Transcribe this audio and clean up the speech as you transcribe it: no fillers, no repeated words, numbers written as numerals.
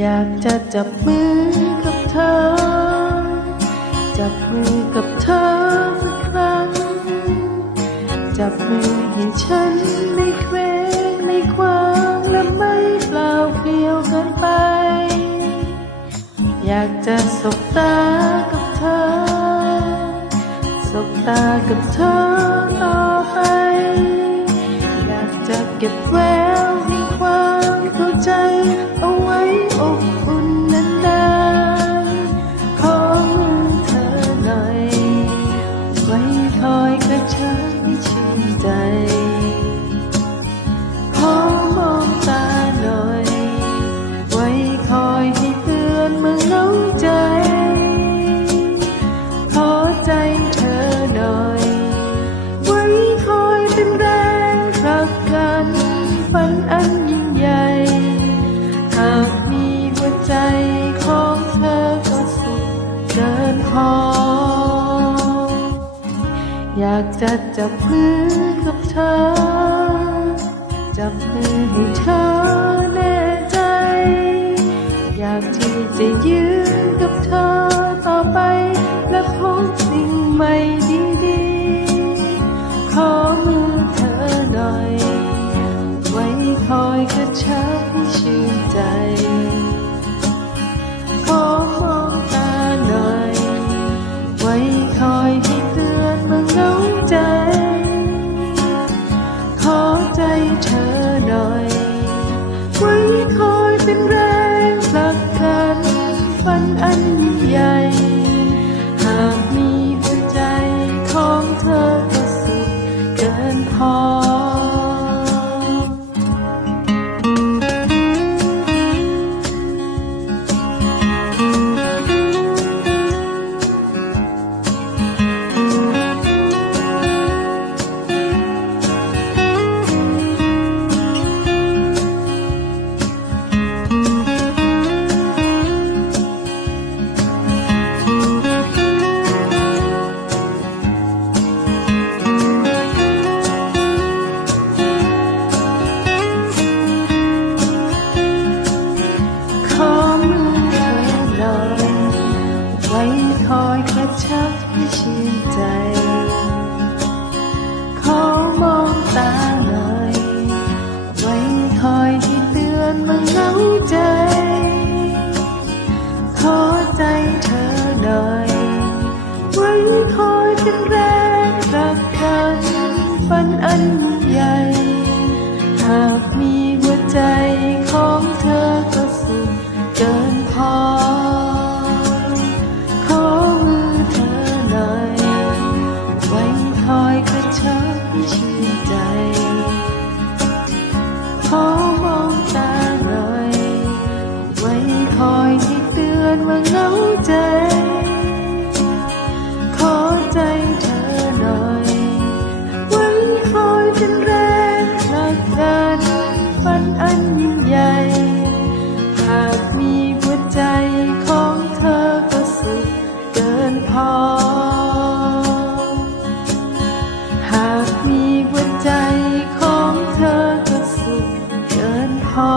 อยากจะจับมือกับเธอจับมือกับเธอสักครั้งจับมือให้ฉันไม่เคว้งไม่คว้างและไม่เปล่าเปลี่ยวเกินไปอยากจะสบตากับเธอสบตากับเธอต่อไปอยากจะเก็บแววให้ความเข้าใจเอาไว้อบอุ่นนานๆขอมือเธอหน่อยไว้คอยกระชับให้ชื่นใจขอมองตาหน่อยไว้คอยให้เตือนเมื่อเหงาใจขอใจเธอหน่อยไว้คอยเป็นแรงผลักดันฝันอันยิ่งใหญ่หากมีหัวใจของเธอก็สุขเกินพออยากจะจับมือกับเธอจับมือให้เธอแน่ใจอยากที่จะยืนกับเธอต่อไปและพบสิ่งใหม่ดีๆขอมือเธอหน่อยไว้คอยกระชับให้ชื่นใจขอมองตาหน่อยไว้คอยให้เตือนเมื่อเหงาใจขอใจเธอหน่อยไว้คอยเป็นแรงผลักดันฝันอันยิ่งใหญ่หากมีหัวใจของเธอก็สุขเกินพอไว้คอยกระชับให้ชื่นใจขอมองตาหน่อยไว้คอยให้เตือนเมื่อเหงาใจขอใจเธอหน่อยไว้คอยเป็นแรงผลักดันฝันอันยิ่งใหญ่หากมีหัวใจของเธอก็สุขเกินพอคอยกระชับให้ชื่นใจขอมองตาหน่อยไว้คอยให้เตือนเมื่อเหงาใจขอใจเธอหน่อยไว้คอยเป็นแรงผลักดันฝันอันยิ่งใหญ่หากมีหัวใจของเธอก็สุขเกินพอหากมีหัวใจของเธอก็สุขเกินพอ